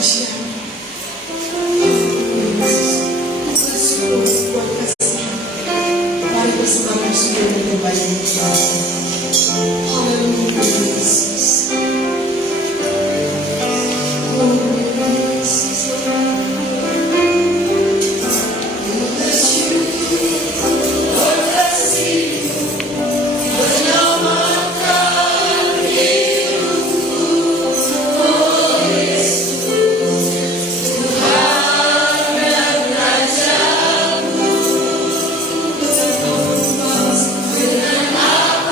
pujian. Bersyukur buat kasih. Mari persembahkan syukur yang terbaik. Haleluya Yesus. Haleluya Yesus. Dengan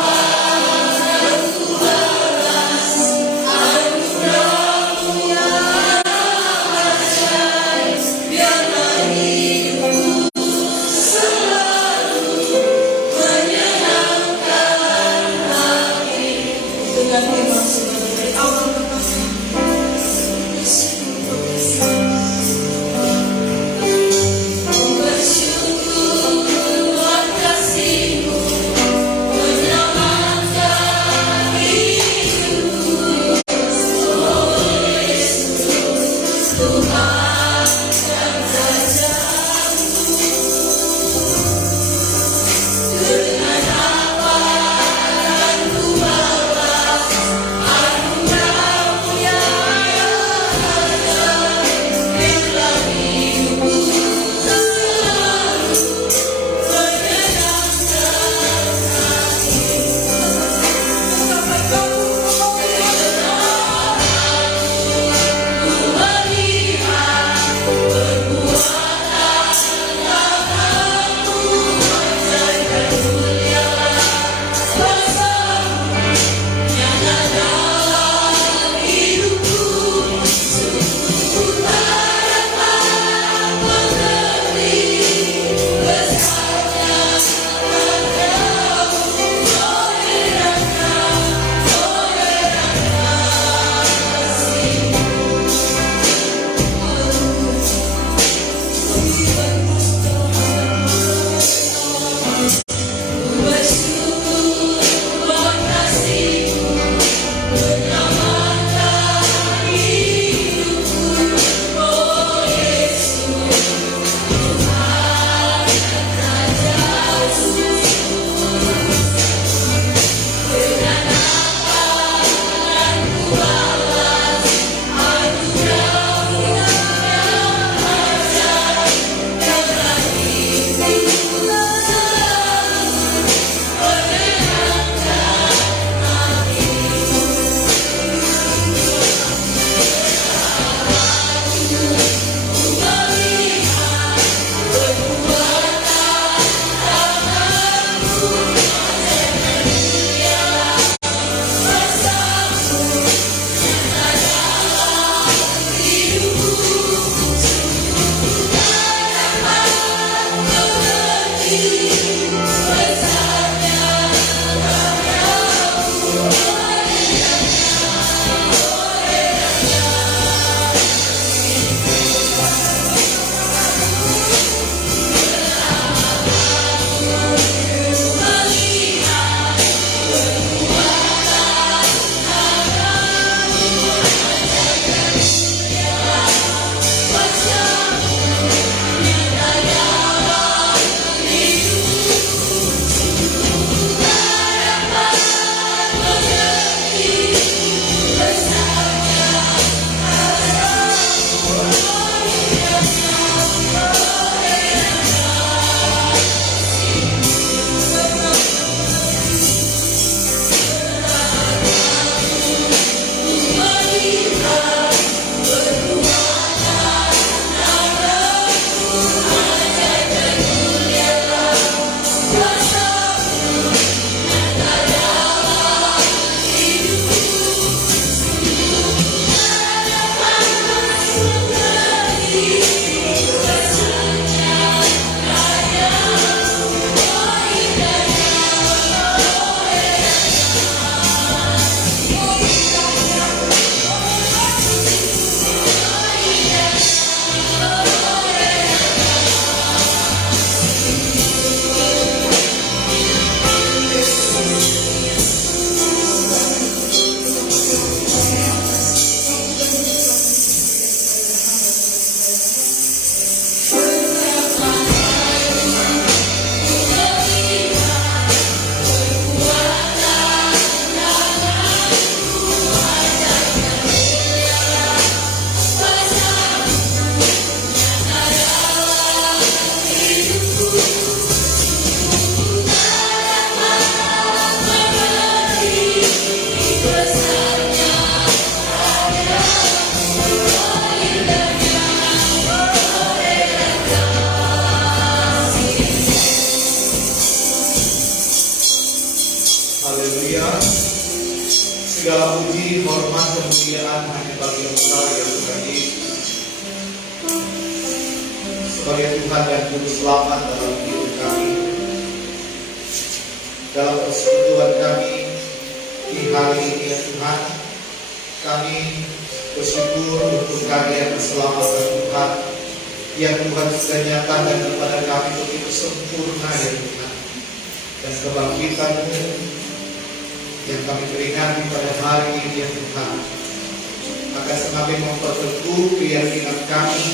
Segala puji, hormat, kemuliaan hanya bagi Engkau ya Tuhan Yesus. Sebagai Tuhan dan Juru Selamat dalam hidup kami, dalam persekutuan kami di hari ini ya Tuhan, kami bersyukur untuk karya keselamatan Tuhan yang Tuhan sudah nyatakan kepada kami begitu sempurna ya Tuhan, dan kebangkitan-Mu yang kami peringati pada hari ini ya Tuhan akan semakin memperteguh keyakinan kami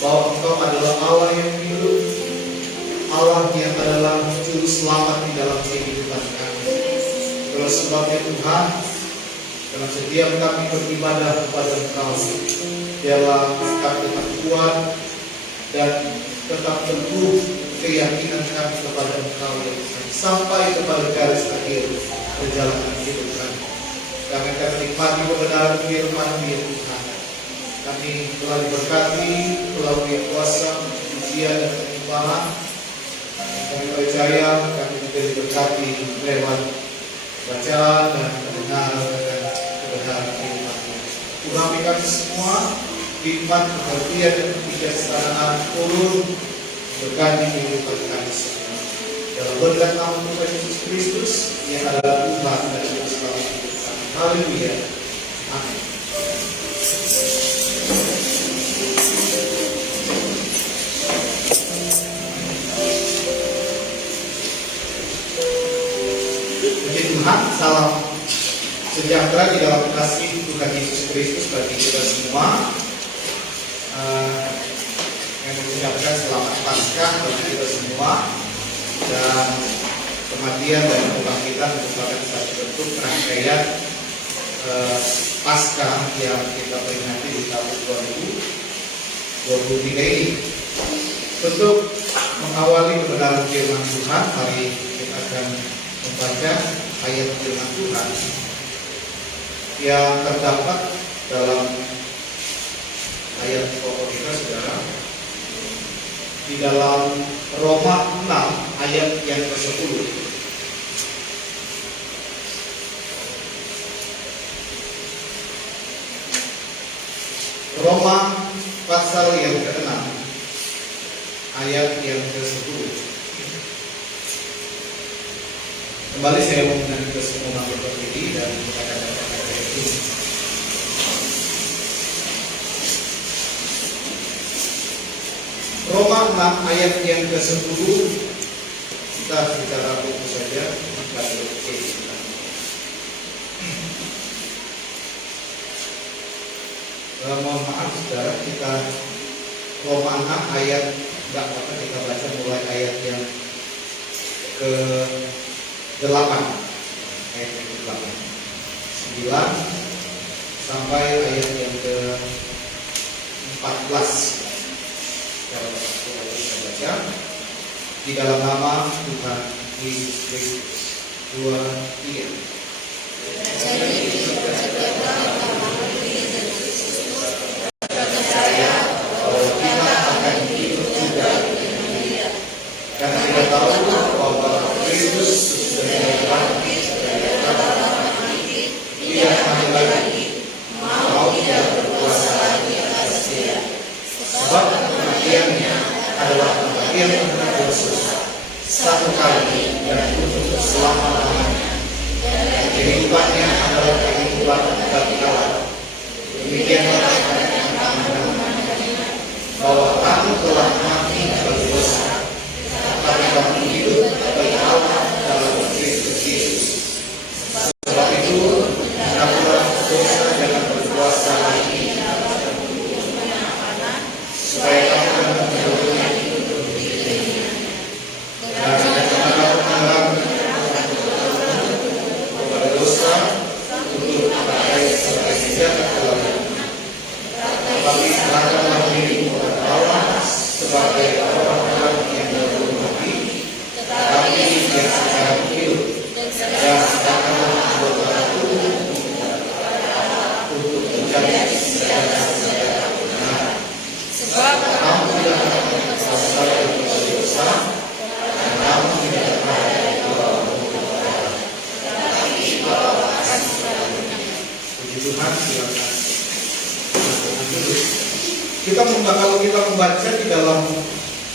bahwa Engkau adalah Allah yang hidup, Allah yang adalah Juru Selamat di dalam kehidupan kami. Kalau sebabnya Tuhan, dalam setiap kami beribadah kepada Engkau, biarlah kami tetap kuat dan tetap teguh keyakinan kami kepada Engkau ya Tuhan, sampai kepada garis akhir perjalanan hidup kami. Kami akan menikmati kebenaran firman-Mu ya Tuhan. Kami telah diberkati melalui kuasa, pujian dan penyembahan. Kami percaya kami juga diberkati lewat bacaan dan kebenaran firman-Mu. Urapi kami semua, hikmat, pengertian dan kebijaksanaan turun berkati kehidupan kami semua. Dalam berkat nama Tuhan Yesus Kristus yang adalah Tuhan dan Juru Selamat hidup kami. Haleluya. Amin. Puji Tuhan, salam sejahtera di dalam kasih Tuhan Yesus Kristus bagi kita semua. Yang mengucapkan selamat Paskah bagi kita semua, dan kematian dan kebangkitan merupakan satu bentuk rangkaian Paskah yang kita peringati di tahun 2023 ini. Untuk mengawali kebenaran firman Tuhan, mari kita akan membaca ayat firman Tuhan yang terdapat dalam ayat pokok kita, saudara, di dalam Roma 6 ayat yang ke-10. Roma pasal yang ke-6 ayat yang ke-10. Kembali saya mengundang kita semua untuk berdiri dan kita akan bacakan ayat itu. Roma 6 ayat yang ke-10. Kita secara buku saja dari kita. Mohon maaf saudara, kita Roma 6 ayat, enggak apa-apa kita baca mulai ayat yang ke-8, ayat yang ke-8, 9 sampai ayat yang ke-14. Kita baca di dalam nama Tuhan Yesus Kristus. 2, 3. Karena kita tahu bahwa Kristus sudah tidak mati lagi, mau tidak berkuasa lagi atas dia. Sebab kematiannya adalah kematian untuk Yesus satu kali dan untuk selama-lamanya. Kehidupannya adalah kehidupan bagi Allah. Demikianlah bahwa kamu telah mati bagi dosa, tapi kamu hidup bagi Allah dalam Kristus Yesus. Sebab itu, hendaklah dosa jangan berkuasa lagi, supaya kamu dapat menurutnya dan jangan kamu menyerang kepada dosa untuk pakai sebagai senjata kelahiran. Tetapi serahkanlah dirimu kepada Allah sebagai orang-orang yang berburu mati, tetapi yang secara hidup, dan serahkanlah anggota tubuh untuk mencari senjata-senjata kebenaran. Sebab kamu tidak akan berkuasa dari dosa, dan kamu tidak ada di bawah hukum Allah, tetapi di bawah kasih karunia. Kalau kita membaca di dalam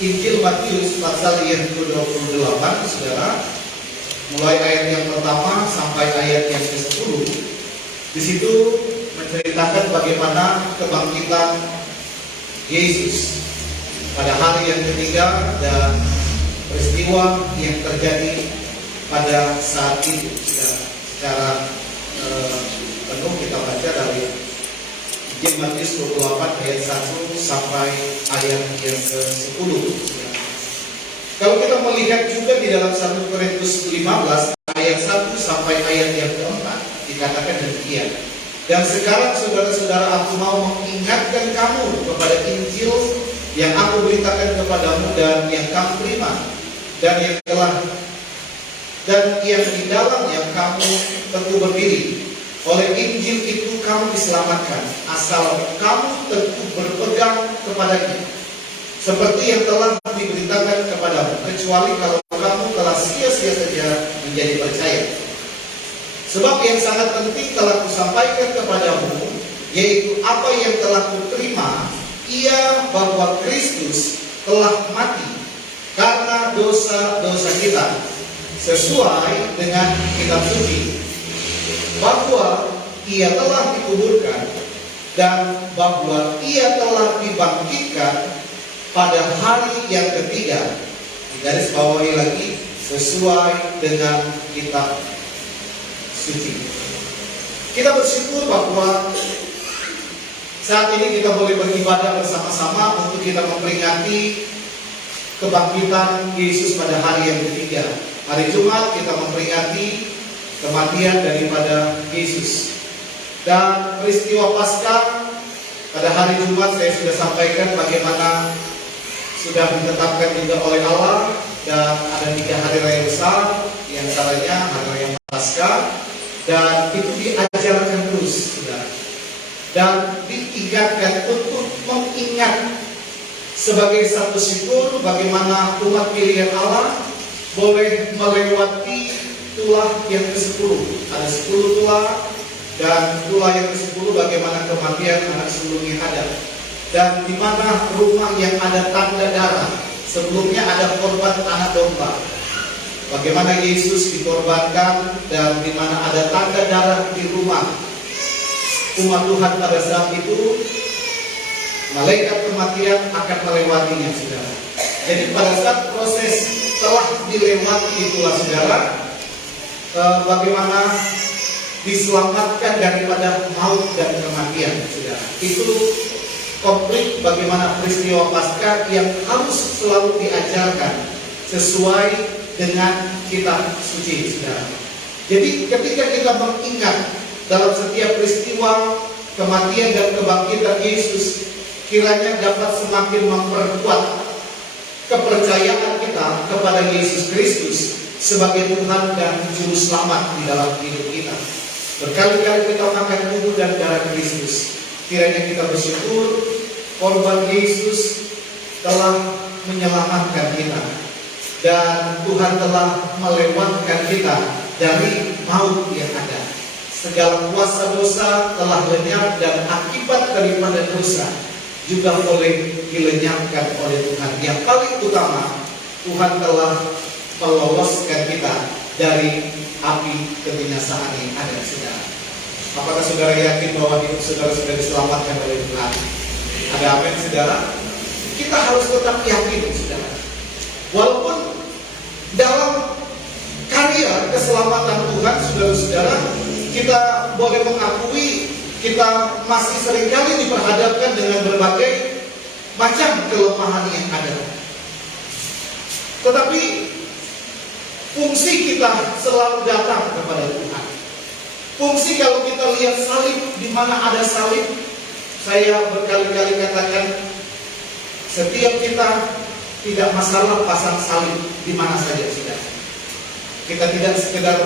Injil Matius pasal yang ke-28, saudara, mulai ayat yang pertama sampai ayat yang ke-10, di situ menceritakan bagaimana kebangkitan Yesus pada hari yang ketiga dan peristiwa yang terjadi pada saat itu. Secara penuh kita baca dari Injil Matius 28 ayat 1 sampai ayat yang ke-10. Kalau kita melihat juga di dalam 1 Korintus 15 ayat 1 sampai ayat yang ke-4 dikatakan demikian. Dan sekarang saudara-saudara, aku mau mengingatkan kamu kepada Injil yang aku beritakan kepadamu dan yang kamu terima dan yang di dalamnya kamu teguh berdiri. Oleh Injil itu kamu diselamatkan, asal kamu teguh berpegang kepadanya, seperti yang telah diberitakan kepadamu, kecuali kalau kamu telah sia-sia saja menjadi percaya. Sebab yang sangat penting telah kusampaikan kepadamu, yaitu apa yang telah kuterima, ia bahwa Kristus telah mati karena dosa-dosa kita, sesuai dengan kitab suci, bahwa ia telah dikuburkan dan bahwa ia telah dibangkitkan pada hari yang ketiga. Garis bawahi lagi, sesuai dengan kitab suci. Kita bersyukur bahwa saat ini kita boleh beribadah bersama-sama untuk kita memperingati kebangkitan Yesus pada hari yang ketiga. Hari Jumat kita memperingati kematian daripada Yesus. Dan peristiwa Paskah pada hari Jumat saya sudah sampaikan bagaimana sudah ditetapkan juga oleh Allah, dan ada 3 hari raya besar, di antaranya hari raya Paskah, dan itu diajarkan terus, saudara, dan diingatkan untuk mengingat sebagai satu syukur bagaimana umat pilihan Allah boleh melewati tulah yang ke-10. Ada 10 tulah, dan tulah yang ke-10 bagaimana kematian anak sulungnya ada, dan di mana rumah yang ada tanda darah. Sebelumnya ada korban anak domba, bagaimana Yesus dikorbankan, dan di mana ada tanda darah di rumah umat Tuhan pada saat itu, malaikat kematian akan melewatinya, saudara. Jadi pada saat proses telah dilewati itulah, saudara, bagaimana diselamatkan daripada maut dan kematian, saudara. Itu komplit bagaimana peristiwa Paskah yang harus selalu diajarkan sesuai dengan kitab suci, saudara. Jadi ketika kita mengingat dalam setiap peristiwa kematian dan kebangkitan Yesus, kiranya dapat semakin memperkuat kepercayaan kita kepada Yesus Kristus sebagai Tuhan dan Juru Selamat di dalam hidup kita. Berkali-kali kita makan tubuh dan darah Kristus. Kiranya kita bersyukur korban Yesus telah menyelamatkan kita, dan Tuhan telah melewatkan kita dari maut yang ada. Segala kuasa dosa telah lenyap, dan akibat daripada dosa juga boleh dilenyapkan oleh Tuhan. Yang paling utama, Tuhan telah meloloskan kita dari api kebinasaan yang ada, saudara. Apakah saudara yakin bahwa hidup saudara sudah diselamatkan oleh Tuhan? Ada amin, saudara? Kita harus tetap yakin, saudara. Walaupun dalam karya keselamatan Tuhan, saudara-saudara, kita boleh mengakui kita masih seringkali diperhadapkan dengan berbagai macam kelemahan yang ada. Tetapi fungsi kita selalu datang kepada Tuhan. Fungsi kalau kita lihat salib, di mana ada salib, saya berkali-kali katakan, setiap kita tidak masalah pasang salib di mana saja, saudara. Kita tidak sekedar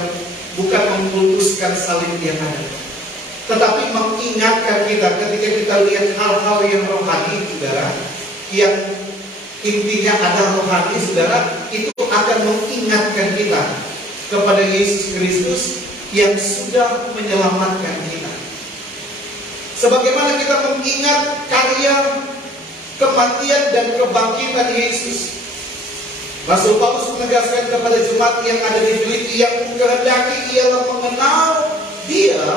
bukan memputuskan salib yang ada, tetapi mengingatkan kita ketika kita lihat hal-hal yang rohani, saudara, yang intinya ada rohani, saudara, itu akan mengingatkan kita kepada Yesus Kristus yang sudah menyelamatkan kita. Sebagaimana kita mengingat karya kematian dan kebangkitan Yesus. Rasul Paulus menegaskan kepada jemaat yang ada di Filipi, yang kehendaki ialah mengenal Dia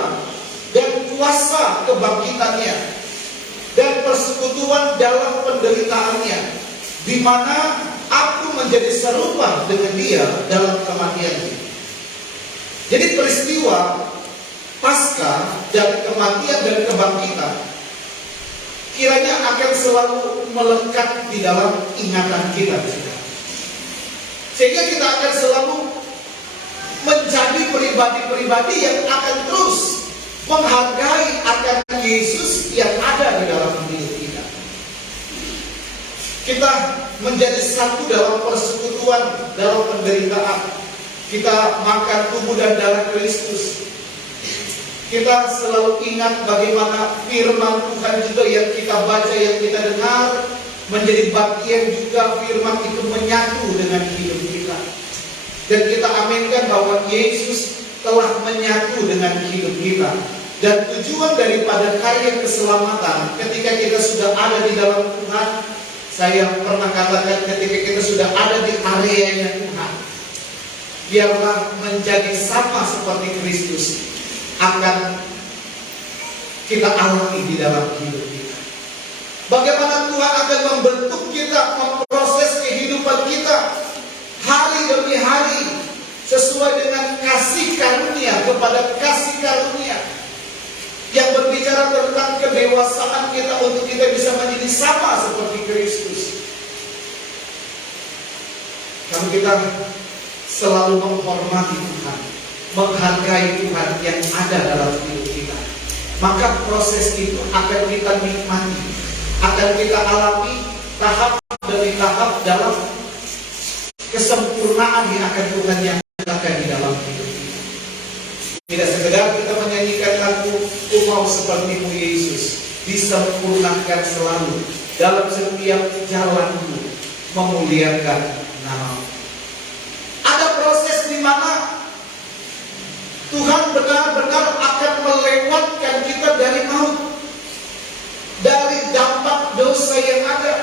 dan kuasa kebangkitannya dan persekutuan dalam penderitaannya, di mana aku menjadi serupa dengan Dia dalam kematiannya. Jadi peristiwa Paskah dari kematian dan kebangkitan kiranya akan selalu melekat di dalam ingatan kita. Sehingga kita akan selalu menjadi pribadi-pribadi yang akan terus menghargai akan Yesus yang ada di dalam hidup kita. Kita menjadi satu dalam persekutuan, dalam penderitaan. Kita makan tubuh dan darah Kristus. Kita selalu ingat bagaimana firman Tuhan juga yang kita baca, yang kita dengar, menjadi bagian juga firman itu menyatu dengan hidup kita. Dan kita aminkan bahwa Yesus telah menyatu dengan hidup kita. Dan tujuan daripada karya keselamatan ketika kita sudah ada di dalam Tuhan, saya pernah katakan ketika kita sudah ada di areanya Tuhan, biarlah menjadi sama seperti Kristus akan kita alami di dalam hidup kita. Bagaimana Tuhan akan membentuk kita, memproses kehidupan kita hari demi hari sesuai dengan kasih karunia kepada kasih karunia yang berbicara tentang kedewasaan kita untuk kita bisa menjadi sama seperti Kristus. Kalau kita selalu menghormati Tuhan, menghargai Tuhan yang ada dalam hidup kita, maka proses itu akan kita nikmati, akan kita alami tahap demi tahap dalam kesempurnaan yang akan Tuhan yang akan di dalam hidup kita. Tidak sekedar kita menyanyikan lagu "Ku mau sepertimu Yesus", disempurnakan selalu dalam setiap jalanku, memuliakan nama-Mu. Ada proses di mana Tuhan benar-benar akan melewatkan kita dari maut, dari dampak dosa yang ada.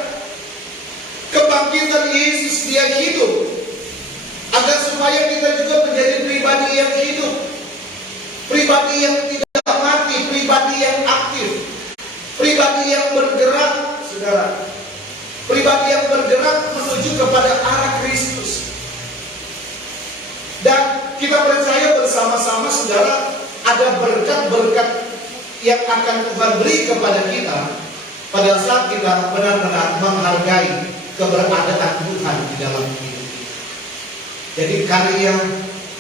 Kebangkitan Yesus, Dia hidup agar supaya kita juga menjadi pribadi yang hidup, pribadi yang tidak mati, pribadi yang aktif, pribadi yang bergerak, saudara, pribadi yang bergerak menuju kepada arah Kristus. Dan kita percaya bersama-sama, saudara, ada berkat-berkat yang akan Tuhan beri kepada kita pada saat kita benar-benar menghargai keberadaan Tuhan di dalam hidup kita. Jadi karya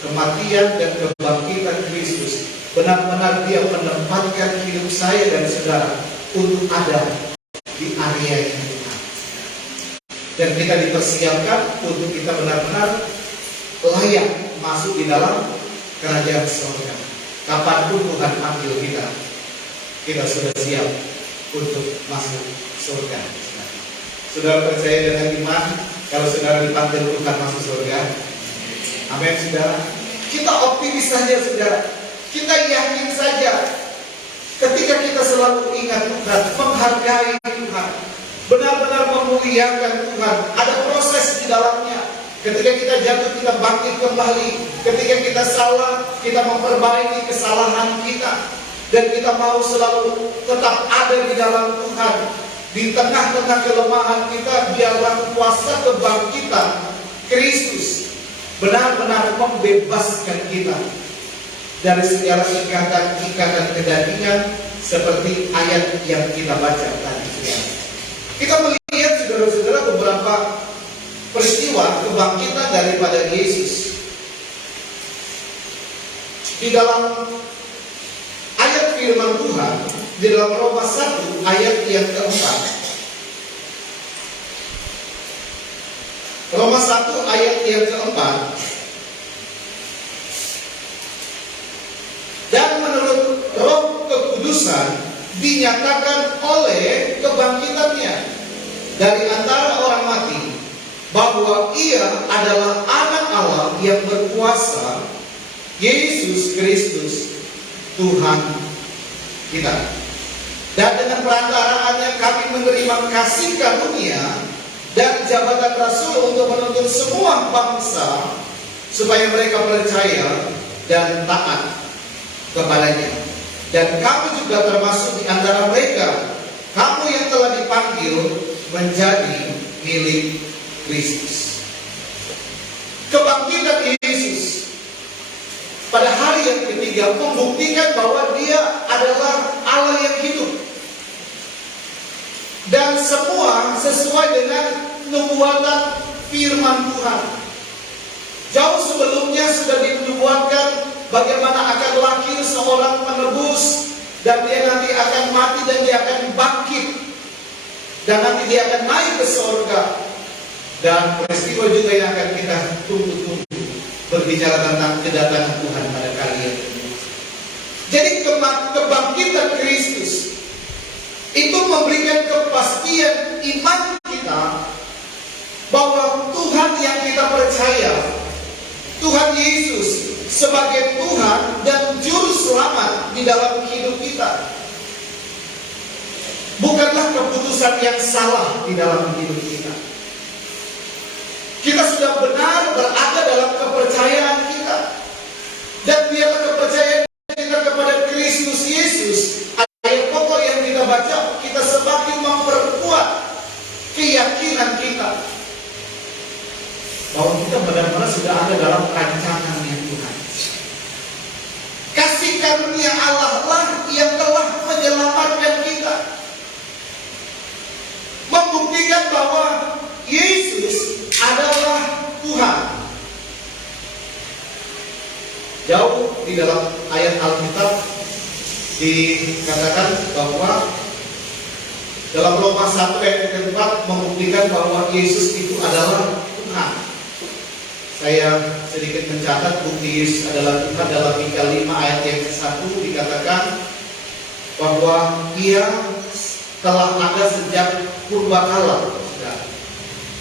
kematian dan kebangkitan Kristus benar-benar Dia menempatkan hidup saya dan saudara untuk ada di area Tuhan. Dan kita dipersiapkan untuk kita benar-benar layak masuk di dalam kerajaan surga. Kapanpun Tuhan ambil kita, kita sudah siap untuk masuk surga. Saudara percaya dengan iman kalau saudara dipanggil Tuhan masuk surga? Amin, saudara. Kita optimis saja, saudara. Kita yakin saja. Ketika kita selalu ingat Tuhan, menghargai Tuhan, benar-benar memuliakan Tuhan, ada proses di dalamnya. Ketika kita jatuh, kita bangkit kembali. Ketika kita salah, kita memperbaiki kesalahan kita. Dan kita mau selalu tetap ada di dalam Tuhan. Di tengah-tengah kelemahan kita, biarlah kuasa kebangkitan Kristus benar-benar membebaskan kita dari segala ikatan kedagingan seperti ayat yang kita baca tadi. Kita melihat, saudara-saudara, beberapa peristiwa kebangkitan daripada Yesus di dalam ayat firman Tuhan di dalam Roma 1 ayat yang keempat. Roma 1 ayat yang keempat. Dan menurut Roh Kekudusan dinyatakan oleh kebangkitannya dari antara orang mati bahwa Ia adalah anak Allah yang berkuasa, Yesus Kristus Tuhan kita. Dan dengan perantaraannya kami menerima kasih karunia dan jabatan rasul untuk menuntun semua bangsa supaya mereka percaya dan taat kepadanya. Dan kamu juga termasuk di antara mereka, kamu yang telah dipanggil menjadi milik Kristus. Kebangkitan Yesus pada hari yang ketiga membuktikan bahwa dia adalah Allah yang hidup. Dan semua sesuai dengan nubuatan firman Tuhan. Jauh sebelumnya sudah dinubuatkan bagaimana akan lahir seorang penebus, dan dia nanti akan mati dan dia akan bangkit, dan nanti dia akan naik ke surga. Dan peristiwa juga yang akan kita tunggu-tunggu berbicara tentang kedatangan Tuhan pada kalian. Jadi kebangkitan Kristus itu memberikan kepastian iman kita bahwa Tuhan yang kita percaya, Tuhan Yesus sebagai Tuhan dan Juru Selamat di dalam hidup kita, bukanlah keputusan yang salah di dalam hidup kita. Kita sudah benar berada dalam kepercayaan kita, dan biarlah kepercayaan kita kepada Kristus Yesus, ayat pokok yang kita baca, kita semakin memperkuat keyakinan kita bahwa kita benar-benar sudah ada dalam rancangannya Tuhan. Kasih karunia Allah lah yang telah menyelamatkan kita, membuktikan bahwa Yesus adalah Tuhan. Jauh di dalam ayat Alkitab dikatakan bahwa dalam Roma 1 ayat keempat membuktikan bahwa Yesus itu adalah Tuhan. Saya sedikit mencatat bukti Yesus adalah Tuhan. Dalam Mika 5 ayat yang ke-1 dikatakan bahwa Ia telah ada sejak purbakala.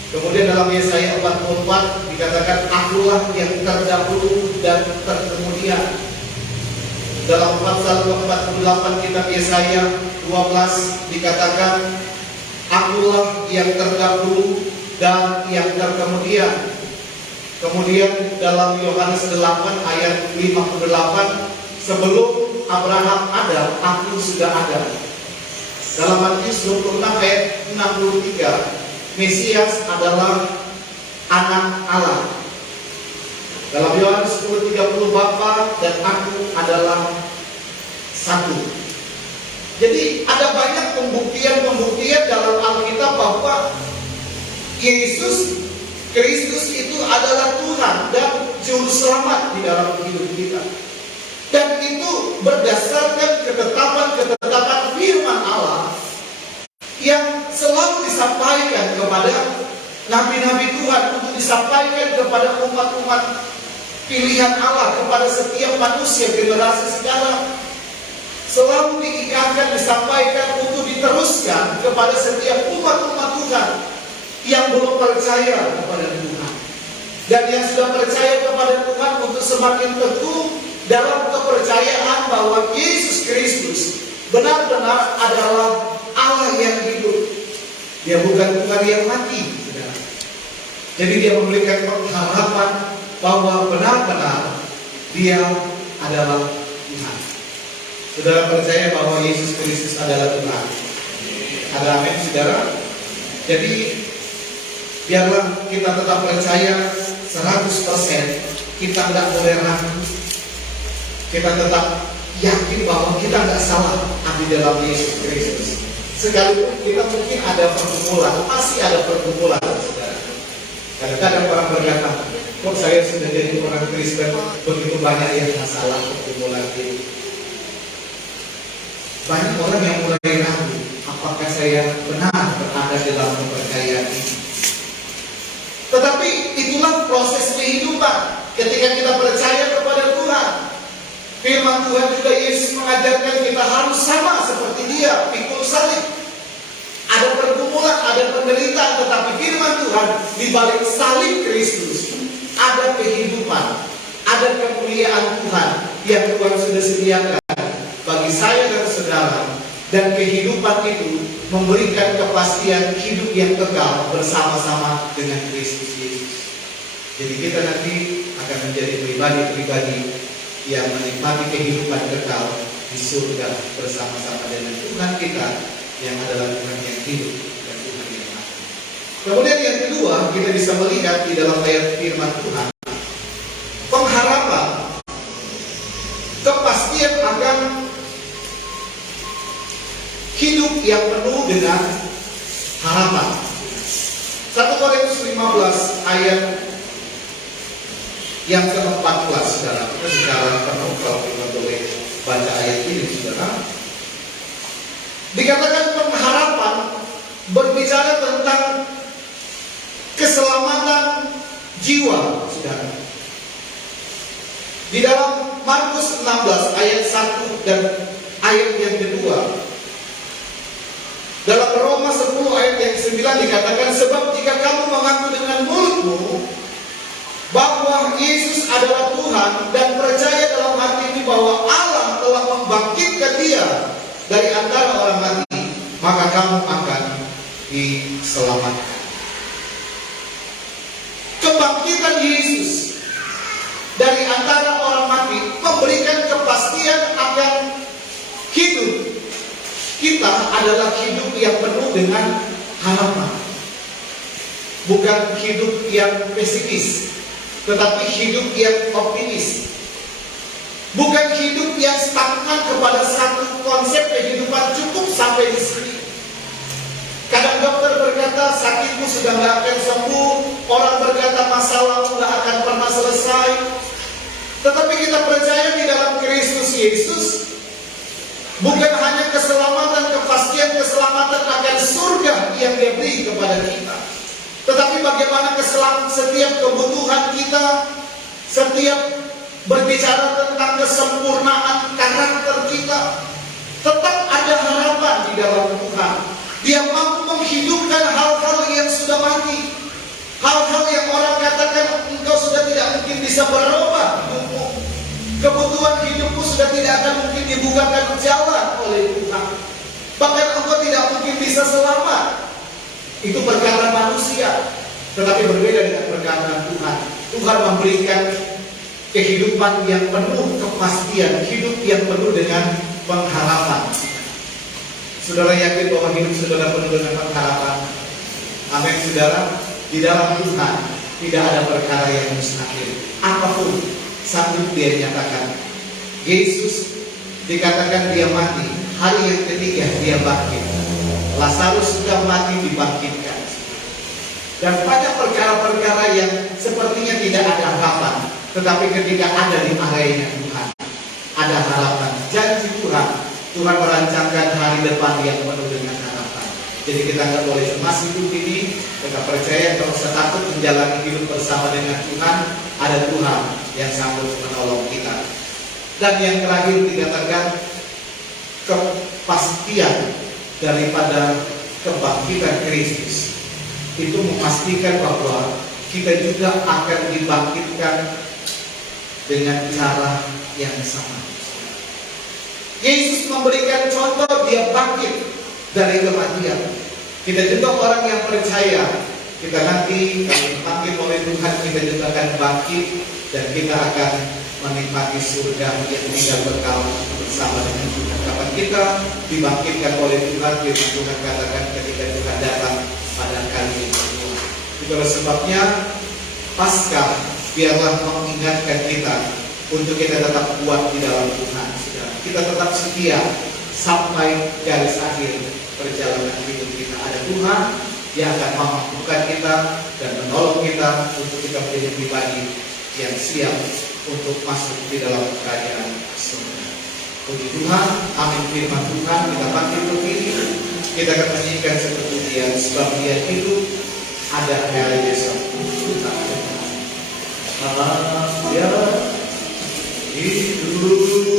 Kemudian dalam Yesaya 44 dikatakan akulah yang terdahulu dan terkemudian. Dalam pasal 48 kitab Yesaya 12 dikatakan akulah yang terdahulu dan yang terkemudian. Kemudian dalam Yohanes 8 ayat 58, sebelum Abraham ada, aku sudah ada. Dalam Matius 26 ayat 63, Mesias adalah anak Allah. Dalam Yohanes 10:30, Bapa dan aku adalah satu. Jadi ada banyak pembuktian dalam Alkitab bahwa Yesus Kristus itu adalah Tuhan dan Juru Selamat di dalam hidup kita. Dan itu berdasarkan ketetapan firman Allah yang selalu disampaikan kepada nabi-nabi Tuhan, untuk disampaikan kepada umat-umat pilihan Allah, kepada setiap manusia generasi sekarang. Selalu diingatkan, disampaikan untuk diteruskan kepada setiap umat-umat Tuhan yang belum percaya kepada Tuhan, dan yang sudah percaya kepada Tuhan untuk semakin teguh dalam kepercayaan bahwa Yesus Kristus benar-benar adalah Allah yang hidup. Dia bukan Tuhan yang mati. Jadi dia memberikan pengharapan bahwa benar-benar dia adalah Tuhan. Saudara percaya bahwa Yesus Kristus adalah Tuhan? Ada amin, saudara? Jadi biarlah kita tetap percaya 100%. Kita tidak boleh ragu. Kita tetap yakin bahwa kita tidak salah di dalam Yesus Kristus. Sekalipun kita mungkin ada pergumulan, pasti ada pergumulan, saudara. Kadang-kadang orang berkata, kok saya sudah jadi orang Kristen, begitu banyak yang masalah pergumulan ini. Banyak orang yang mulai ragu, apakah saya benar berada dalam kepercayaan ini. Tetapi itulah proses kehidupan ketika kita percaya kepada Tuhan. Firman Tuhan juga, Yesus mengajarkan kita harus sama seperti dia, pikul salib. Ada pergumulan, ada penderitaan, tetapi firman Tuhan di balik salib Kristus ada kehidupan, ada kemuliaan Tuhan yang Tuhan sudah sediakan bagi saya dan saudara. dan kehidupan itu memberikan kepastian hidup yang kekal bersama-sama dengan Kristus Yesus. Jadi kita nanti akan menjadi pribadi-pribadi yang menikmati kehidupan kekal di surga bersama-sama dengan Tuhan kita yang adalah Tuhan yang hidup dan Tuhan yang mati. Kemudian yang kedua, kita bisa melihat di dalam ayat firman Tuhan, pengharapan, kepastian akan hidup yang penuh dengan harapan. 1 Korintus 15 ayat yang ke-14, saudara. Kita secara penuh kalau kita boleh baca ayat ini, saudara. Dikatakan pengharapan berbicara tentang keselamatan jiwa, saudara. Di dalam Markus 16 ayat 1 dan ayat yang kedua, dalam Roma 10 ayat yang 9 dikatakan, sebab jika kamu mengaku dengan mulutmu bahwa Yesus adalah Tuhan dan percaya dalam hati ini bahwa Allah telah membangkitkan Dia dari antara orang mati, maka kamu akan diselamatkan. Kebangkitan Yesus dari antara orang mati memberikan kepastian akan hidup kita adalah hidup yang penuh dengan harapan. Bukan hidup yang pesimis, tetapi hidup yang optimis. Bukan hidup yang stagnan kepada satu konsep kehidupan cukup sampai di sini. Kadang dokter berkata sakitmu sudah gak akan sembuh, orang berkata masalahmu gak akan pernah selesai. Tetapi kita percaya di dalam Kristus Yesus, bukan hanya keselamatan, kepastian keselamatan akan surga yang Dia beri kepada kita, tetapi bagaimana setiap kebutuhan kita, setiap berbicara tentang kesempurnaan karakter kita, tetap ada harapan di dalam Tuhan. Dia mampu menghidupkan hal-hal yang sudah mati, hal-hal yang orang katakan engkau sudah tidak mungkin bisa berubah hidupmu, kebutuhan hidupmu sudah tidak akan mungkin dibukakan jalan oleh Tuhan, bahkan engkau tidak mungkin bisa selamat. Itu perkataan manusia, tetapi berbeda dengan perkataan Tuhan. Tuhan memberikan kehidupan yang penuh kepastian, hidup yang penuh dengan pengharapan. Saudara yakin bahwa hidup saudara penuh dengan pengharapan? Amin, saudara. Di dalam Tuhan tidak ada perkara yang mustahil. Apapun sanggup Dia nyatakan. Yesus dikatakan Dia mati, hari yang ketiga Dia bangkit. Lazarus sudah mati, dibangkitkan. Dan banyak perkara-perkara yang sepertinya tidak ada harapan, tetapi ketika ada di areanya Tuhan, ada harapan. Janji Tuhan, Tuhan merancangkan hari depan yang penuh dengan harapan. Jadi kita nggak boleh cemas hidup ini. Kita percaya kalau usah takut menjalani hidup bersama dengan Tuhan. Ada Tuhan yang sanggup menolong kita. Dan yang terakhir dikatakan kepastian daripada kebangkitan Kristus itu memastikan bahwa kita juga akan dibangkitkan dengan cara yang sama. Yesus memberikan contoh, Dia bangkit dari kematian. Kita juga orang yang percaya, kita nanti kalau dipanggil oleh Tuhan, kita juga akan bangkit dan kita akan menikmati surga yang tinggal kekal bersama dengan Tuhan. Kapan kita dibangkitkan oleh Tuhan, firman Tuhan katakan ketika Tuhan datang pada kali ini. Itulah sebabnya Paskah biarlah mengingatkan kita untuk kita tetap kuat di dalam Tuhan. Kita tetap setia sampai garis akhir perjalanan hidup kita. Ada Tuhan yang akan memampukan kita dan menolong kita untuk kita menjadi pribadi yang siap untuk masuk di dalam kerajaan surga. Puji Tuhan, amin. Firman Tuhan, kita bangkit berdiri, kita akan menyanyikan seperti sebab Dia hidup, ada hari besok. Dia hidup.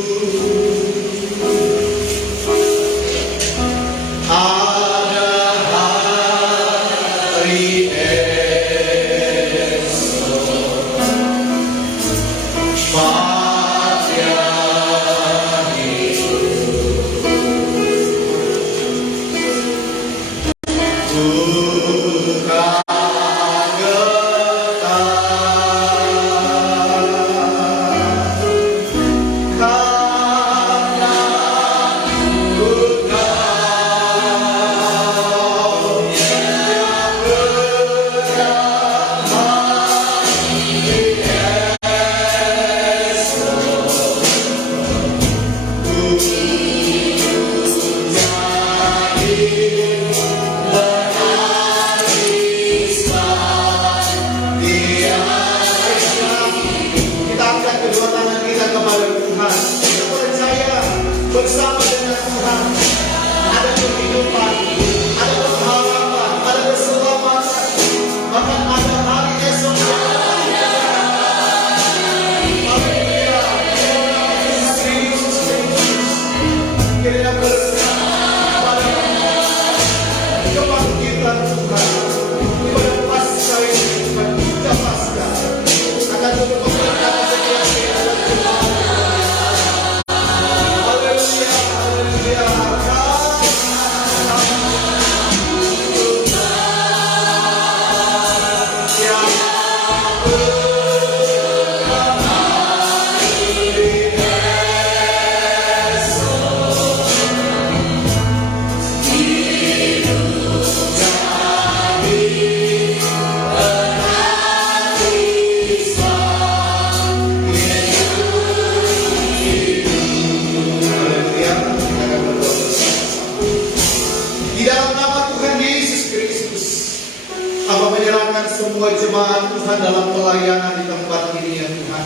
menyerahkan semua jemaat Tuhan dalam pelayanan di tempat ini ya Tuhan.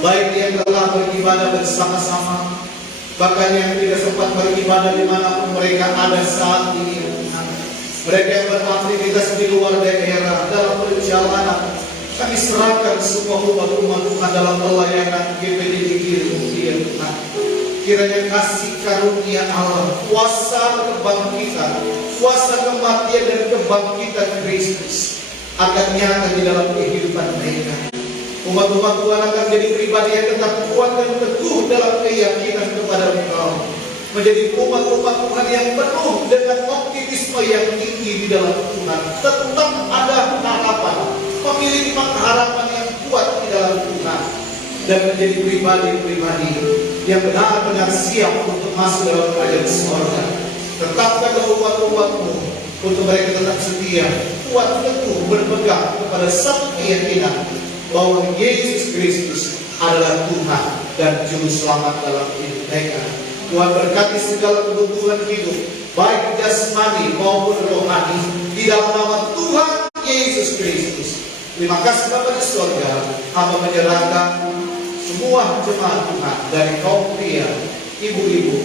Baik yang telah beribadah bersama-sama, bahkan yang tidak sempat beribadah dimanapun mereka ada saat ini ya Tuhan. Mereka yang beraktivitas di luar daerah dalam perjalanan, kami serahkan semua umat-umat Tuhan dalam pelayanan GPD Giri ya Tuhan. Kiranya kasih karunia Allah, kuasa kebangkitan, kuasa kematian dan kebangkitan Kristus akan nyata di dalam kehidupan mereka. Umat-umat Tuhan akan menjadi pribadi yang tetap kuat dan teguh dalam keyakinan kepada Engkau. Menjadi umat-umat Tuhan yang penuh dengan optimisme yang tinggi di dalam Tuhan. Tetap ada harapan, memiliki harapan yang kuat di dalam Tuhan. Dan menjadi pribadi-pribadi yang benar-benar siap untuk masuk dalam kerajaan surga. Tetapkan umat-umat-Mu untuk mereka tetap setia, kuat teguh berpegang kepada satu keyakinan bahwa Yesus Kristus adalah Tuhan dan Juru Selamat dalam hidup mereka. Tuhan berkati segala kebutuhan hidup, baik jasmani maupun rohani, di dalam nama Tuhan Yesus Kristus. Terima kasih Bapa di surga, hamba menyerahkan semua jemaat Tuhan dari kaum pria, ibu-ibu,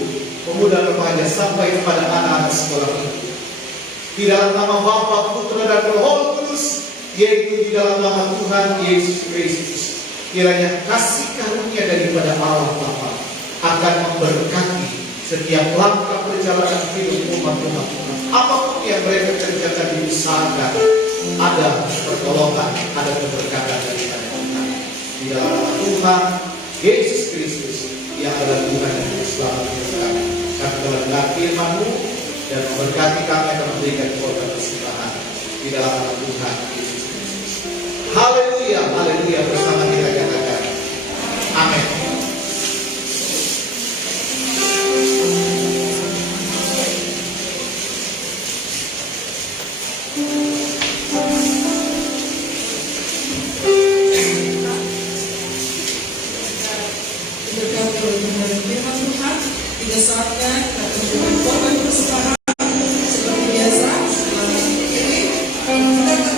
pemuda remaja sampai kepada anak-anak sekolah ini. Di dalam nama Bapa, Putra dan Roh Kudus, yaitu di dalam nama Tuhan Yesus Kristus. Kiranya kasih karunia daripada Allah Bapa akan memberkati setiap langkah perjalanan hidup umat-umat Tuhan. Apapun yang mereka kerjakan diusahakan, ada pertolongan, ada keberkatan daripada Tuhan. Di dalam nama Tuhan Yesus Kristus yang adalah Tuhan dan Juru Selamat kami. Kami telah mendengar firman-Mu dan memberkati kami akan memberikan korban persembahan di dalam nama Tuhan Yesus Kristus. Haleluya, haleluya, bersama kita katakan amin. Saatnya kita memberikan korban persembahan seperti biasa. Setelah ini kita akan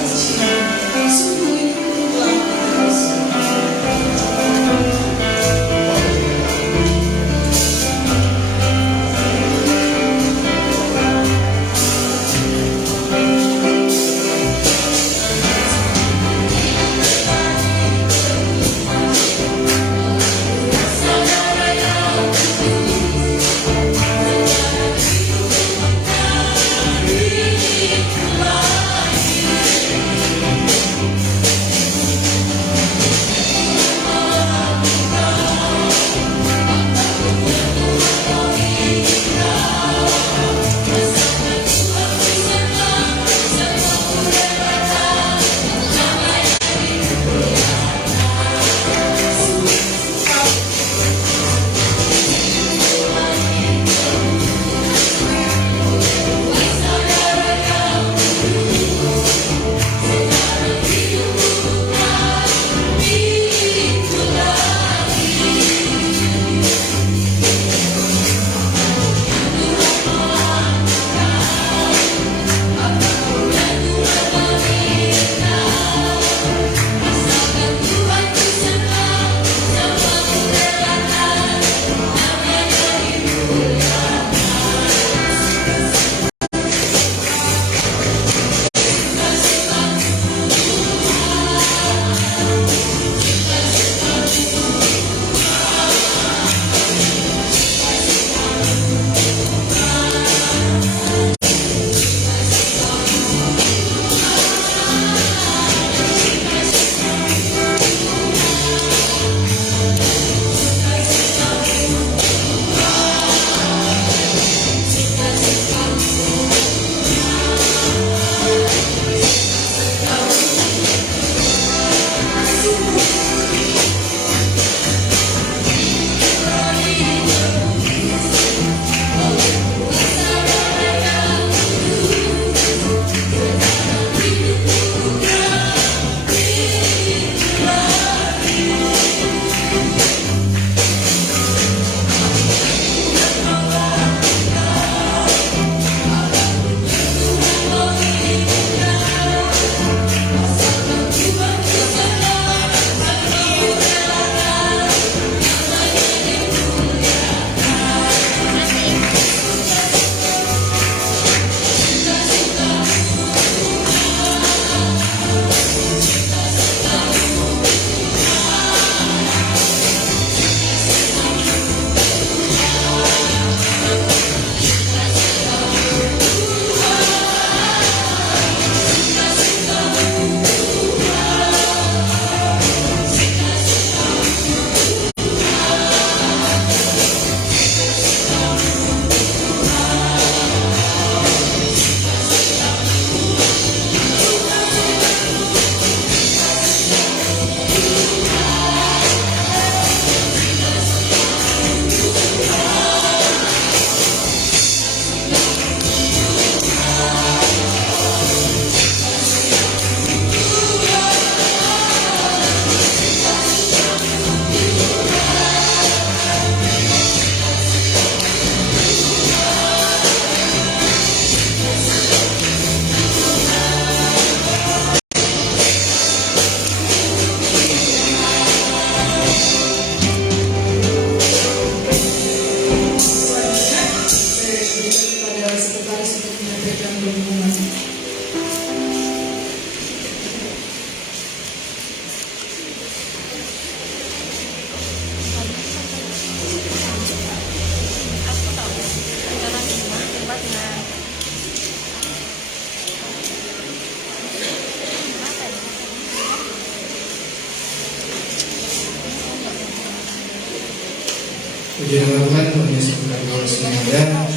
Puji nama Tuhan, Tuhan Yesus berkati yang ada,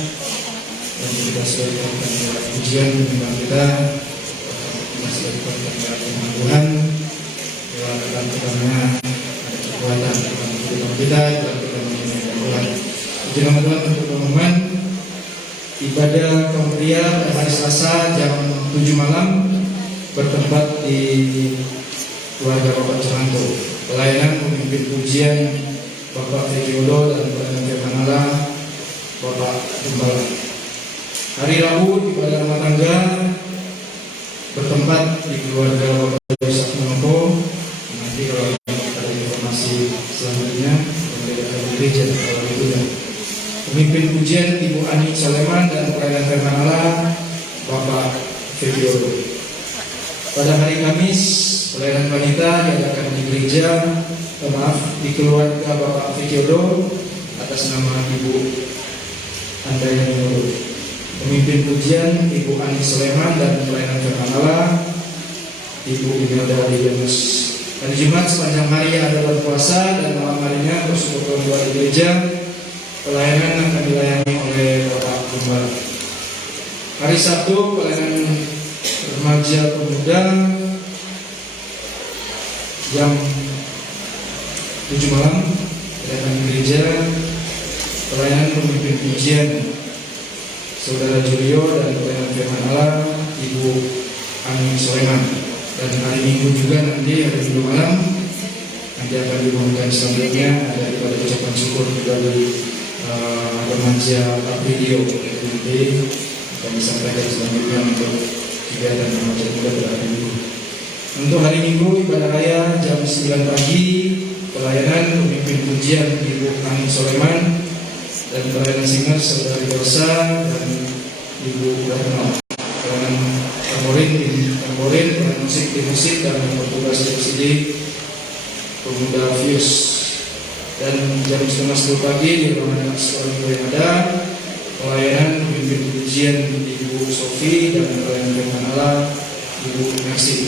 dan kita sudah diberikan pujian menyembah kita sudah diberikan firman Tuhan. Lewat Tuhannya ada kekuatan dalam kehidupan kita, dalam kita menyembah Tuhan. Puji nama Tuhan untuk pengumuman ibadah Kaumpria pada hari Selasa jam 7 malam bertempat di keluarga Bapak Johanto. Pelayanan pemimpin pujian Bapak Fekiodo dan pelayanan firman Allah Bapak Gembala. Hari Rabu ibadah rumah tangga bertempat di keluarga Bapak Yusuf Monopo. Nanti kalau ada informasi selanjutnya dari gereja kalau itu ya. Pemimpin pujian Ibu Ani Soleman dan pelayanan firman Allah Bapak Fekiodo. Pada hari Kamis pelayanan wanita diadakan di gereja, di keluarga Bapak Fekiodo atas nama Ibu Andrea Nurul. Pemimpin pujian Ibu Ani Soleman dan pelayanan firman Allah Ibu Imelda Dianus. Hari Jumat sepanjang hari ada berpuasa dan malam harinya persekutuan doa di gereja. Pelayanan akan dilayani oleh Bapak Gembala. Hari Sabtu pelayanan remaja pemuda jam 7 malam datang gereja. Pelayanan pemimpin pujian Saudara Julio dan pelayanan firman Allah Ibu Ani Soleman. Dan hari Minggu juga nanti hari Minggu malam nanti akan diumumkan selanjutnya ada ibadah ucapan syukur dari remaja video nanti akan disampaikan selanjutnya untuk kegiatan remaja muda pada hari Minggu. Untuk hari Minggu ibadah raya jam 9 pagi pelayanan pemimpin pujian Ibu Ani Soleman dan pelayanan singer Saudari Rosa dan Ibu Darno. Pelayanan tamborin, pelayanan musik di musik dan bertugas subsidi pemuda Fius. Dan jam 9:30 pagi di ruangan sekolah yang ada pelayanan pemimpin pujian Ibu Sofi dan pelayanan firman Allah Ibu Mercy.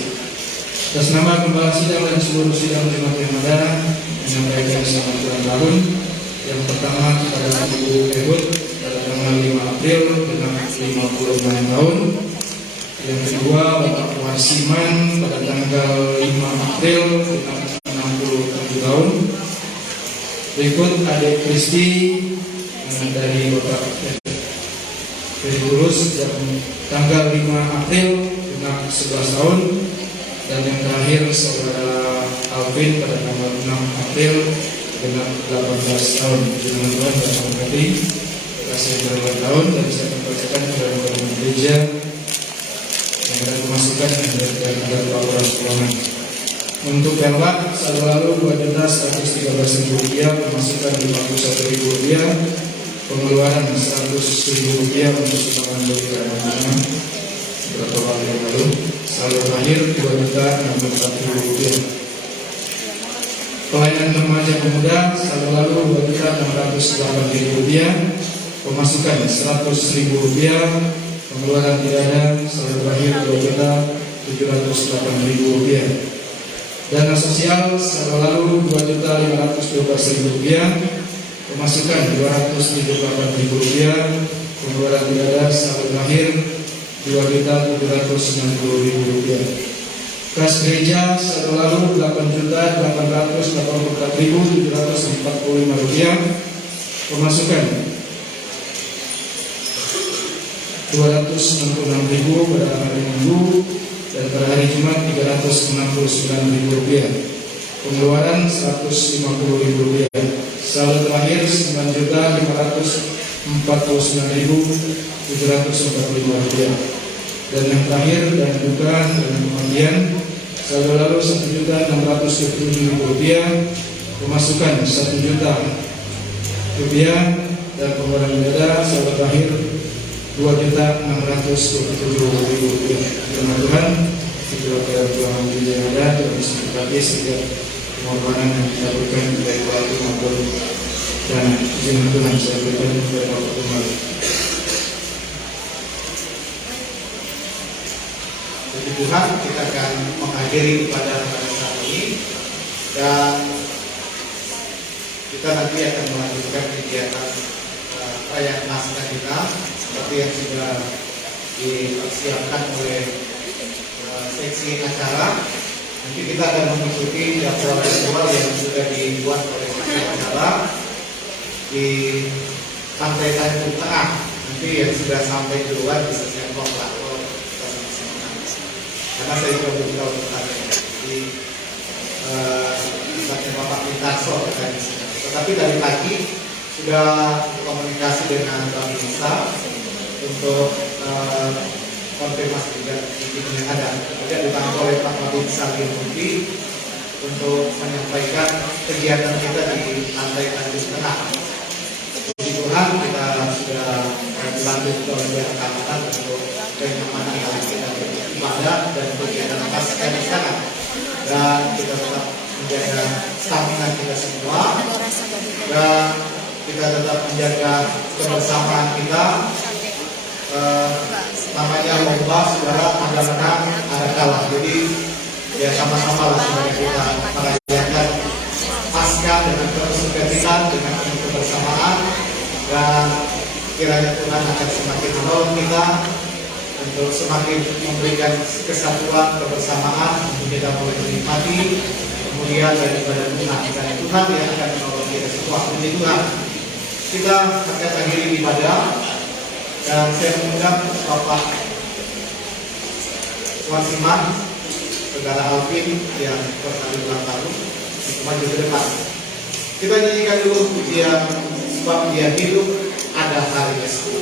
Atas nama Gembala Sidang dan seluruh sidang jemaat yang ada menyampaikan selamat ulang tahun. Yang pertama kepada Ibu Ehud pada tanggal 5 April dengan 56 tahun. Yang kedua Bapak Wasiman pada tanggal 5 April dengan 67 tahun. Berikut adik Kristi dari Bapak Ferry tanggal 5 April dengan 11 tahun. Dan yang terakhir Saudara Alvin pada tanggal 6 April dengan 18 tahun. Dengan Tuhan dan memberkati kasih berulang tahun dan saya membacakan dalam gereja yang ada pemasukan dari laporan keuangan. Untuk pelwak saldo lalu Rp2.113.000, pemasukan Rp51.000, pengeluaran Rp100.000 untuk sumbangan bagi keagamaan beberapa kali yang lalu. Saldo terakhir Rp2.064.000. Pelayanan remaja pemuda saldo lalu Rp2.608.000, pemasukan Rp100.000, pengeluaran tidak ada. Saldo terakhir Rp2.708.000. Dana sosial saldo lalu Rp2.512.000, pemasukan Rp278.000, pengeluaran tidak ada. Saldo terakhir Rp2.790.000. Kas gereja saldo lalu Rp8.884.745, pemasukan Rp266.000 pada hari Minggu dan pada hari Jumat Rp369.000, pengeluaran Rp150.000. Saldo terakhir Rp9.449.745. Dan yang terakhir dan duka dan kemudian saldo lalu Rp1.627.000, pemasukan Rp1.000.000 dan pengeluaran dana. Saldo terakhir Rp2.627.000. Terima Tuhan, kita berdoa di ada dan bersertai setiap pengorbanan yang kita berikan baik waktu maupun dana. Terima Tuhan, saya berikan kepada Bapak Gembala. Puji Tuhan, kita akan mengakhiri ibadah pada saat ini dan kita kita nanti akan melanjutkan kegiatan perayaan Paskah kita seperti yang sudah dipersiapkan oleh seksi acara. Nanti kita akan mengikuti jadwal-jadwal yang sudah dibuat oleh seksi acara di Pantai Tanjung Tengah. Nanti yang sudah sampai duluan bisa sempok lah kita sama-sama. Karena saya juga belum tahu tempatnya. Jadi tempatnya Bapak Pintarso katanya. Tetapi dari pagi sudah komunikasi dengan Bang Nisa untuk konfirmasi juga izin yang ada. Juga ditangkap oleh Pak Wabid Salim Mudi untuk menyampaikan kegiatan kita di Pantai Tanjung Tengah. Puji Tuhan kita sudah dilanjutkan oleh keamanan untuk kenyamanan dalam kita beribadah dan kegiatan Paskah di sana. Dan kita tetap menjaga stamina kita semua dan kita tetap menjaga kebersamaan kita. Namanya lomba saudara, ada menang ada kalah, jadi ya sama-sama lah sebenarnya kita merayakan Paskah dengan penuh sukacita, dengan penuh kebersamaan, dan kiranya Tuhan akan semakin menolong kita untuk semakin memberikan kesatuan kebersamaan untuk kita boleh menikmati kemuliaan dan ibadah Tuhan. Dan Tuhan yang akan menolong kita semua. Puji Tuhan. Kita akan akhiri ibadah. Dan saya mengundang Bapak Wasiman, Saudara Alvin yang berkali ulang tahun maju ke depan. Kita nyanyikan dulu pujian sebab dia hidup ada hari esok.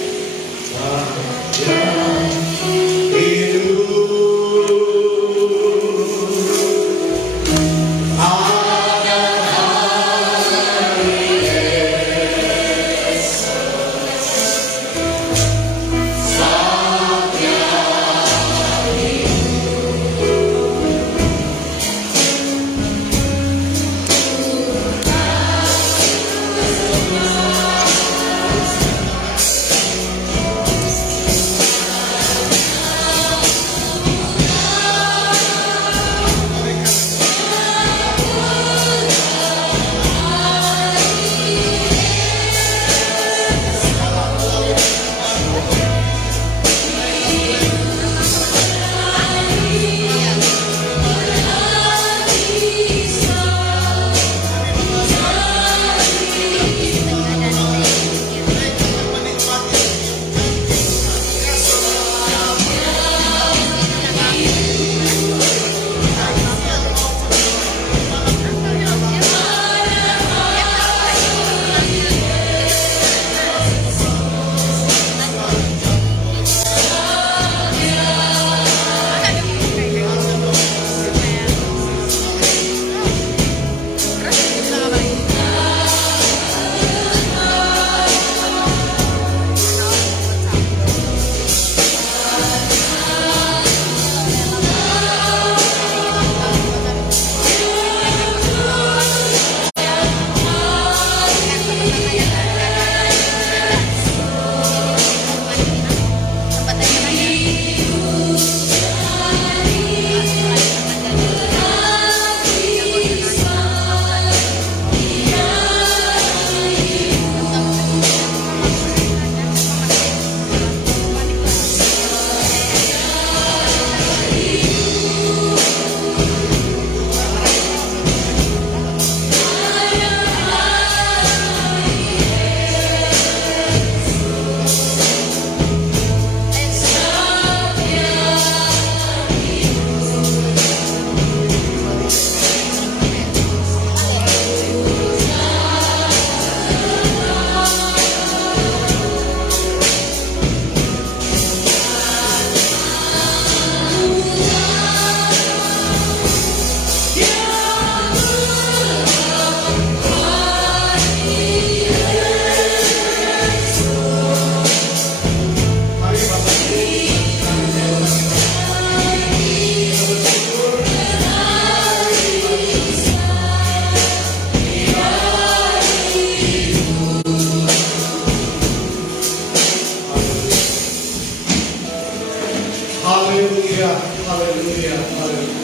Haleluya, haleluya, haleluya.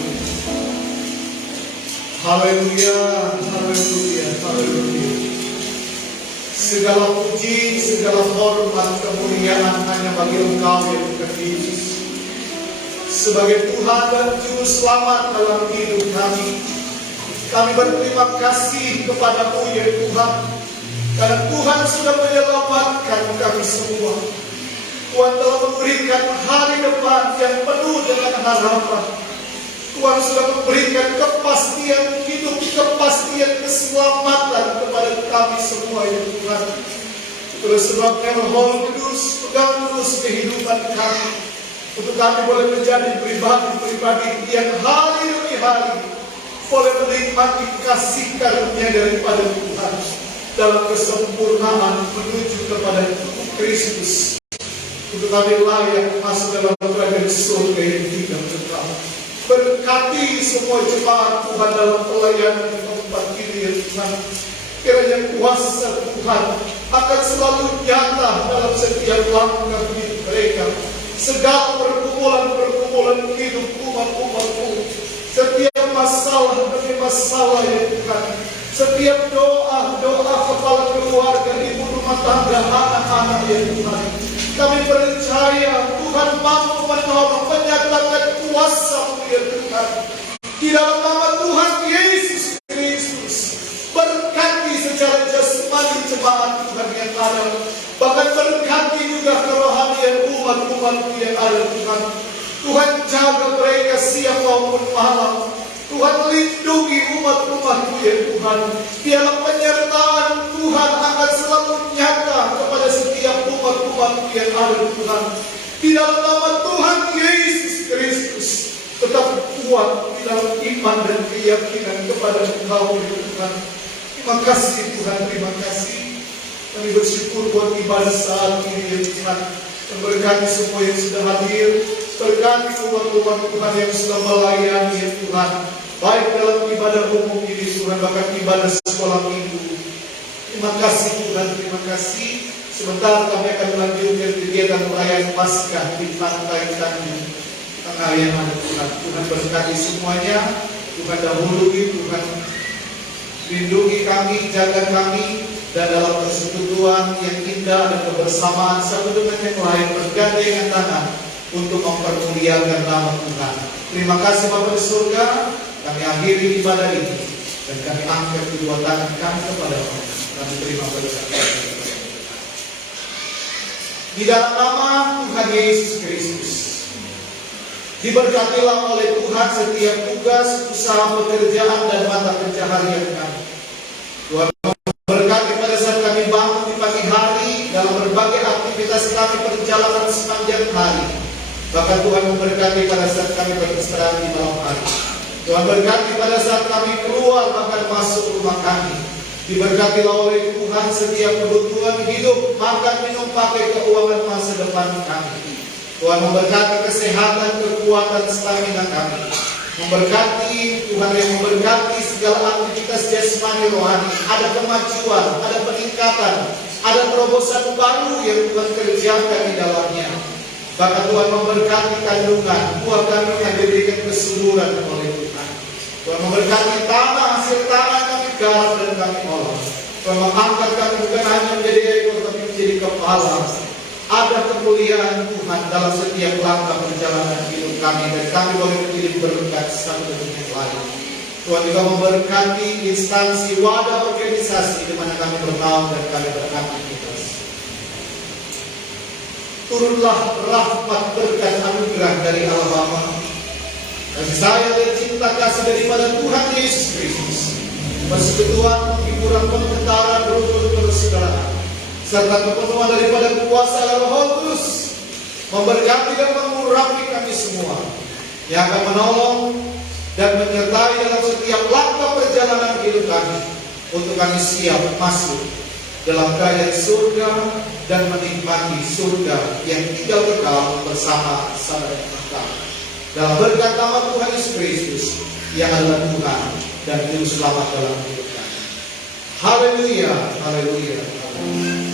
Haleluya, haleluya, haleluya. Segala puji, segala hormat, kemuliaan hanya bagi Engkau ya Tuhan Yesus. Sebagai Tuhan dan Juru Selamat dalam hidup kami, kami berterima kasih kepada-Mu ya Tuhan, karena Tuhan sudah menyelamatkan kami semua. Tuhan telah memberikan hari depan yang penuh dengan harapan. Tuhan sudah memberikan kepastian hidup, kepastian keselamatan kepada kami semua ya Tuhan. Terus sebabnya Roh Kudus pegang terus kehidupan kami, untuk kami boleh menjadi pribadi-pribadi yang hari demi hari boleh menikmati kasih karunia daripada Tuhan dalam kesempurnaan menuju kepada Kristus, untuk kami layak masuk dalam kerajaan surga yang tidak kekal. Berkati semua jemaat Tuhan dalam pelayanan di tempat ini ya Tuhan. Kiranya kuasa Tuhan akan selalu nyata dalam setiap langkah hidup mereka. Segala pergumulan-pergumulan hidup umat-umat-Mu, setiap masalah demi masalah ya Tuhan, setiap doa kepala keluarga, ibu rumah tangga, anak-anak ya Tuhan, kami percaya Tuhan mampu menolong, menyatakan kuasa-Mu ya Tuhan. Di dalam nama Tuhan Yesus Kristus, berkati secara jasmani jemaat Tuhan yang ada, bahkan berkati juga kerohanian umat-umat-Mu yang ada Tuhan. Tuhan jaga mereka siang maupun malam. Tuhan lindungi umat-umat-Mu ya Tuhan. Biarlah penyertaan Tuhan akan selalu nyata kepada setiap umat-umat-Mu yang ada Tuhan. Di dalam nama Tuhan Yesus Kristus, tetap kuat di dalam iman dan keyakinan kepada Engkau ya Tuhan. Terima kasih Tuhan, terima kasih. Kami bersyukur buat ibadah saat ini ya Tuhan. Dan berkati semua yang sudah hadir, berkati umat-umat Tuhan yang sudah melayani ya Tuhan, baik dalam ibadah umum ini Tuhan, bahkan ibadah sekolah minggu. Terima kasih Tuhan, terima kasih. Sebentar kami akan melanjutkan kegiatan perayaan Paskah di Pantai Tanjung Tengah yang ada Tuhan. Tuhan berkati semuanya, Tuhan dahului, Tuhan lindungi kami, jaga kami, dan dalam persekutuan yang indah dan kebersamaan satu dengan yang lain bergandengan tangan untuk mempermuliakan nama Tuhan. Terima kasih Bapa di surga. Kami akhiri ibadah ini dan kami angkat kedua tangan kami kepada Allah. Kami terima berkat. Di dalam nama Tuhan Yesus Kristus, diberkatilah oleh Tuhan setiap tugas, usaha, pekerjaan, dan mata pencaharian kami. Tuhan berkati pada saat kami bangun di pagi hari, dalam berbagai aktivitas kami perjalanan sepanjang hari. Bahkan Tuhan memberkati pada saat kami beristirahat di malam hari. Tuhan berkati pada saat kami keluar bahkan masuk rumah kami. Diberkatilah oleh Tuhan setiap kebutuhan hidup, makan, minum, pakai, keuangan masa depan kami. Tuhan memberkati kesehatan, kekuatan, stamina kami. Memberkati, Tuhan yang memberkati segala aktivitas jasmani rohani. Ada kemajuan, ada peningkatan, ada terobosan baru yang Tuhan kerjakan di dalamnya. Bahkan Tuhan memberkati kandungan, buah kandungan diberikan kesuburan oleh Tuhan. Tuhan memberkati tanah, hasil tanah kami garap dan kami olah. Tuhan mengangkat kami bukan hanya menjadi ekor, tapi menjadi kepala. Ada kemuliaan Tuhan dalam setiap langkah perjalanan hidup kami, dan kami boleh menjadi berkat satu dengan yang lain. Tuhan juga memberkati instansi, wadah, organisasi di mana kami bernaung dan kami beraktivitas. Turunlah rahmat, berkat, anugerah dari Allah Bapa, kasih sayang dan cinta kasih daripada Tuhan Yesus Kristus, persekutuan, hiburan, pengantaran, rukun persaudaraan, serta kepenuhan daripada kuasa Roh Kudus memberkati dan mengurapi kami semua, yang akan menolong dan menyertai dalam setiap langkah perjalanan hidup kami, untuk kami siap masuk dalam kerajaan surga dan menikmati surga yang tinggal kekal bersama saudara kita. Dalam berkat nama Tuhan Yesus Kristus yang adalah Tuhan dan Juru Selamat dalam hidup kami. Haleluya, haleluya, haleluya.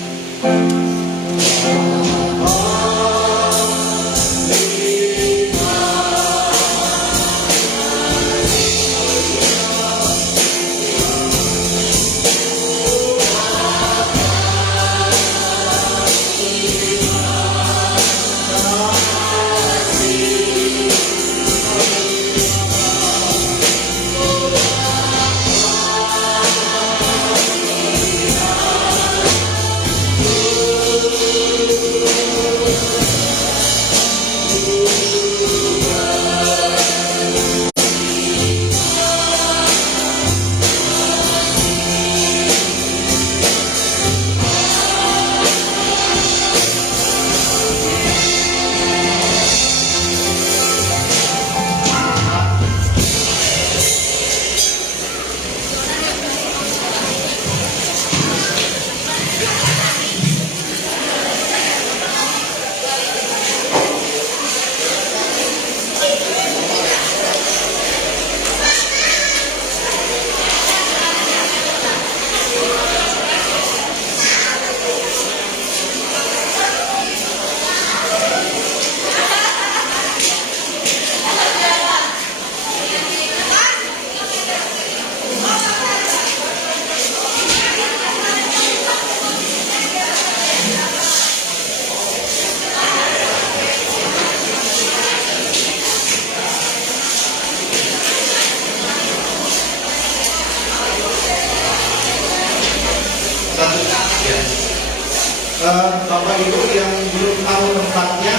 Bapak Ibu yang belum tahu tempatnya,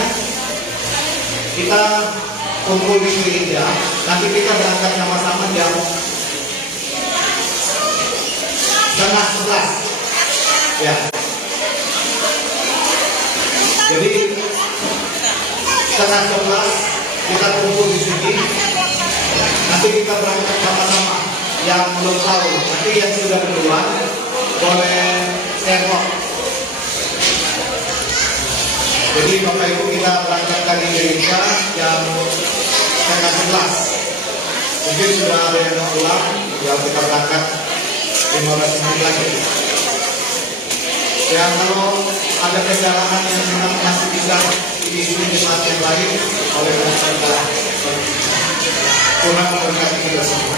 kita kumpul di gereja. Nanti kita berangkat sama-sama jam 10:30. Ya. Jadi 10:30 kita kumpul di sini. Nanti kita berangkat sama-sama. Yang belum tahu, nanti yang sudah duluan boleh share. Jadi Bapak Ibu kita berangkat dari gereja jam 10:30. Mungkin sudah ada yang mau pulang, tinggal kita berangkat 15 menit lagi. Ya, kalau ada perjalanan yang memang masih bisa diisi di tempat yang lain, oleh karena Tuhan memberkati kita semua.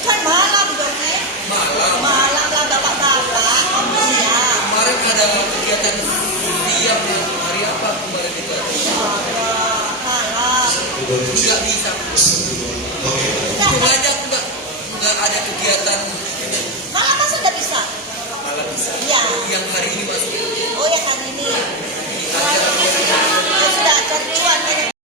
Kan malam dong, malam lah bapak-bapak. Ya. Kemarin ada kegiatan siang hari apa kemarin itu? Malam. Nggak bisa. Itu aja nggak ada kegiatan Malam masa udah bisa? malam bisa. Iya. Yang hari ini masuk. Oh ya hari ini. Ya sudah cari cuan.